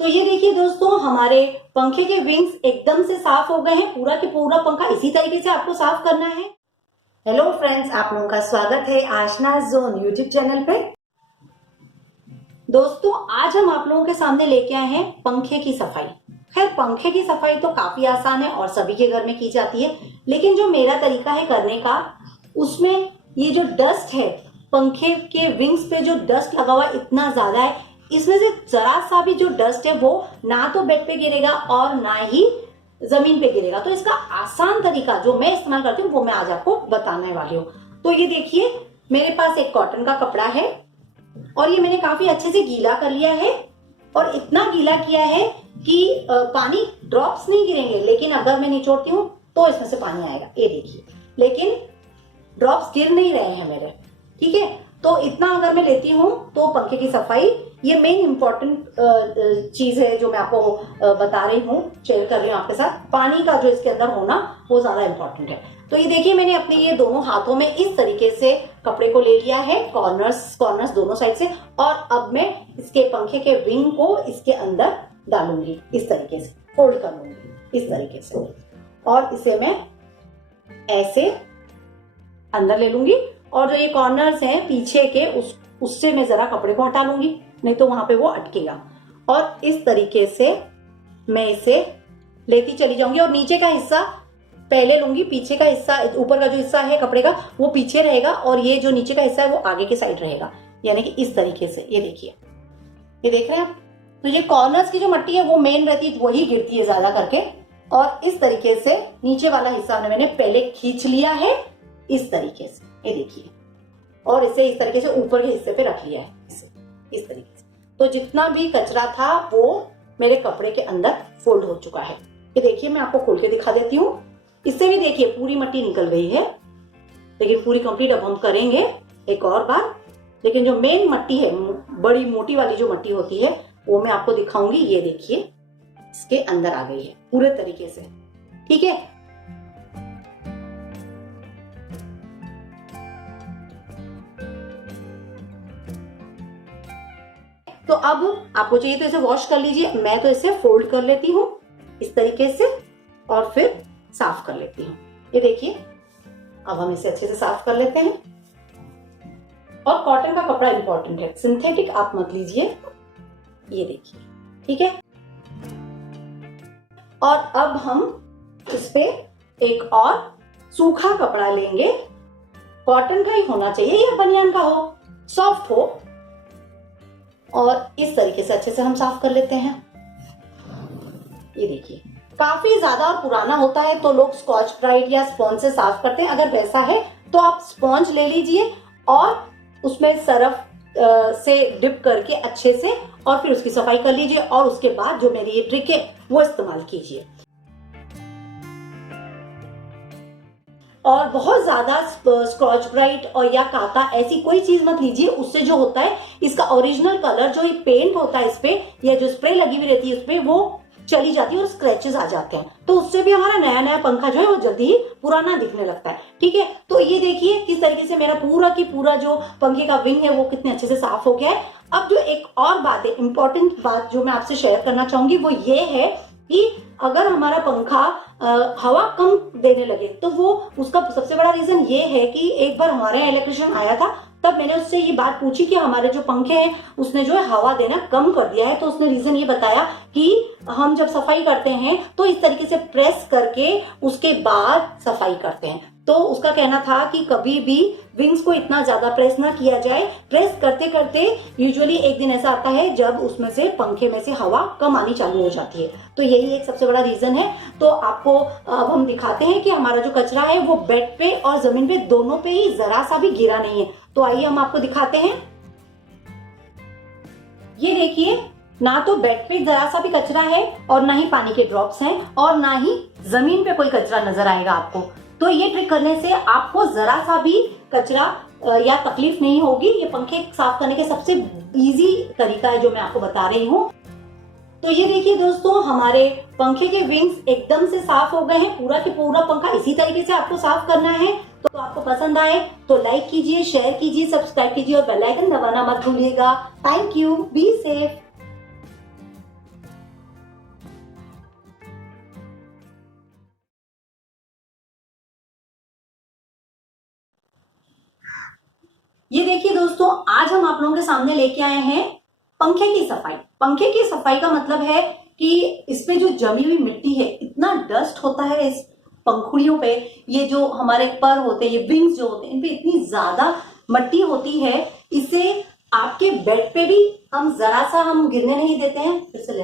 तो ये देखिए दोस्तों, हमारे पंखे के विंग्स एकदम से साफ हो गए हैं। पूरा के पूरा पंखा इसी तरीके से आपको साफ करना है। हेलो फ्रेंड्स, आप लोगों का स्वागत है आशना जोन यूट्यूब चैनल पे। दोस्तों, आज हम आप लोगों के सामने लेके आए हैं पंखे की सफाई। खैर, पंखे की सफाई तो काफी आसान है और सभी के घर में की जाती है, लेकिन जो मेरा तरीका है करने का, उसमें ये जो डस्ट है, पंखे के विंग्स पे जो डस्ट लगा हुआ इतना ज्यादा है, इसमें से जरा सा भी जो डस्ट है वो ना तो बेड पे गिरेगा और ना ही जमीन पे गिरेगा। तो इसका आसान तरीका जो मैं इस्तेमाल करती हूँ वो मैं आज आपको बताने वाली हूँ। तो ये देखिए, मेरे पास एक कॉटन का कपड़ा है और ये मैंने काफी अच्छे से गीला कर लिया है और इतना गीला किया है कि पानी ड्रॉप्स नहीं गिरेंगे, लेकिन अगर मैं निचोड़ती हूँ तो इसमें से पानी आएगा। ये देखिए, लेकिन ड्रॉप्स गिर नहीं रहे हैं मेरे। ठीक है, तो इतना अगर मैं लेती हूँ तो पंखे की सफाई, ये मेन इंपॉर्टेंट चीज है जो मैं आपको बता रही हूँ, शेयर कर रही हूँ आपके साथ। पानी का जो इसके अंदर होना वो ज्यादा इंपॉर्टेंट है। तो ये देखिए, मैंने अपने ये दोनों हाथों में इस तरीके से कपड़े को ले लिया है, कॉर्नर्स दोनों साइड से, और अब मैं इसके पंखे के विंग को इसके अंदर डालूंगी, इस तरीके से फोल्ड कर लूंगी इस तरीके से, और इसे मैं ऐसे अंदर ले लूंगी। और जो ये कॉर्नर्स हैं पीछे के, उससे मैं जरा कपड़े को हटा लूंगी, नहीं तो वहां पे वो अटकेगा। और इस तरीके से मैं इसे लेती चली जाऊंगी और नीचे का हिस्सा पहले लूंगी, पीछे का हिस्सा, ऊपर का जो हिस्सा है कपड़े का वो पीछे रहेगा और ये जो नीचे का हिस्सा है वो आगे की साइड रहेगा, यानी कि इस तरीके से। ये देखिए, ये देख रहे हैं आप। तो ये कॉर्नर्स की जो मट्टी है वो मेन रहती है, वही गिरती है ज्यादा करके। और इस तरीके से नीचे वाला हिस्सा मैंने पहले खींच लिया है इस तरीके से, ये देखिए, और इसे इस तरीके से ऊपर के हिस्से पे रख लिया है, इस तरीके से। तो जितना भी कचरा था वो मेरे कपड़े के अंदर फोल्ड हो चुका है। ये देखिए, मैं आपको खोल के दिखा देती हूँ। इससे भी देखिए पूरी मट्टी निकल गई है, लेकिन पूरी कंप्लीट अब हम करेंगे एक और बार। लेकिन जो मेन मट्टी है, बड़ी मोटी वाली जो मट्टी होती है, वो मैं आपको दिखाऊंगी। ये देखिए, इसके अंदर आ गई है पूरे तरीके से। ठीक है, तो अब आपको चाहिए तो इसे वॉश कर लीजिए। मैं तो इसे फोल्ड कर लेती हूँ इस तरीके से और फिर साफ कर लेती हूँ। ये देखिए, अब हम इसे अच्छे से साफ कर लेते हैं। और कॉटन का कपड़ा इंपॉर्टेंट है, सिंथेटिक आप मत लीजिए। ये देखिए, ठीक है। और अब हम इस पे एक और सूखा कपड़ा लेंगे, कॉटन का ही होना चाहिए या बनियान का हो, सॉफ्ट हो, और इस तरीके से अच्छे से हम साफ कर लेते हैं। ये देखिए, काफी ज्यादा और पुराना होता है तो लोग स्कॉच ब्राइट या स्पॉन्ज से साफ करते हैं। अगर वैसा है तो आप स्पॉन्ज ले लीजिए और उसमें सरफ से डिप करके अच्छे से, और फिर उसकी सफाई कर लीजिए, और उसके बाद जो मेरी ये ट्रिक है वो इस्तेमाल कीजिए। और बहुत ज्यादा स्कॉच ब्राइट और या काता ऐसी कोई चीज मत लीजिए, उससे जो होता है इसका ओरिजिनल कलर, जो ये पेंट होता है इस पे या जो स्प्रे लगी हुई रहती है उस पे, वो चली जाती है और स्क्रैचेस आ जाते हैं। तो उससे भी हमारा नया नया पंखा जो है वो जल्दी ही पुराना दिखने लगता है। ठीक है, तो ये देखिए किस तरीके से मेरा पूरा की पूरा जो पंखे का विंग है वो कितने अच्छे से साफ हो गया है। अब जो एक और बात है, इंपॉर्टेंट बात जो मैं आपसे शेयर करना चाहूंगी, वो ये है कि अगर हमारा पंखा हवा कम देने लगे तो वो, उसका सबसे बड़ा रीजन ये है कि एक बार हमारे यहाँ इलेक्ट्रिशियन आया था, तब मैंने उससे ये बात पूछी कि हमारे जो पंखे हैं उसने जो है हवा देना कम कर दिया है। तो उसने रीजन ये बताया कि हम जब सफाई करते हैं तो इस तरीके से प्रेस करके उसके बाद सफाई करते हैं। तो उसका कहना था कि कभी भी विंग्स को इतना ज्यादा प्रेस ना किया जाए। प्रेस करते करते यूजुअली एक दिन ऐसा आता है जब उसमें से, पंखे में से हवा कम आनी चालू हो जाती है। तो यही एक सबसे बड़ा रीजन है। तो आपको अब हम दिखाते हैं कि हमारा जो कचरा है वो बेड पे और जमीन पे दोनों पे ही जरा सा भी गिरा नहीं है। तो आइए हम आपको दिखाते हैं। ये देखिए, ना तो बेड पे जरा सा भी कचरा है और ना ही पानी के ड्रॉप्स हैं और ना ही जमीन पे कोई कचरा नजर आएगा आपको। तो ये ट्रिक करने से आपको जरा सा भी कचरा या तकलीफ नहीं होगी। ये पंखे साफ करने के सबसे इजी तरीका है जो मैं आपको बता रही हूँ। तो ये देखिए दोस्तों, हमारे पंखे के विंग्स एकदम से साफ हो गए हैं। पूरा के पूरा पंखा इसी तरीके से आपको साफ करना है। तो आपको पसंद आए तो लाइक कीजिए, शेयर कीजिए, सब्सक्राइब कीजिए और बेल आइकन दबाना मत भूलिएगा। Thank you, be safe. ये देखिए दोस्तों, आज हम आप लोगों के सामने लेके आए हैं पंखे की सफाई। पंखे की सफाई का मतलब है कि इसमें जो जमी हुई मिट्टी है, इतना डस्ट होता है इस पंखुड़ियों पे, ये जो हमारे पर होते हैं, ये विंग्स जो होते हैं, इन पे इतनी ज्यादा मट्टी होती है, इसे आपके बेड पे भी हम जरा सा हम गिरने नहीं देते हैं। फिर से ले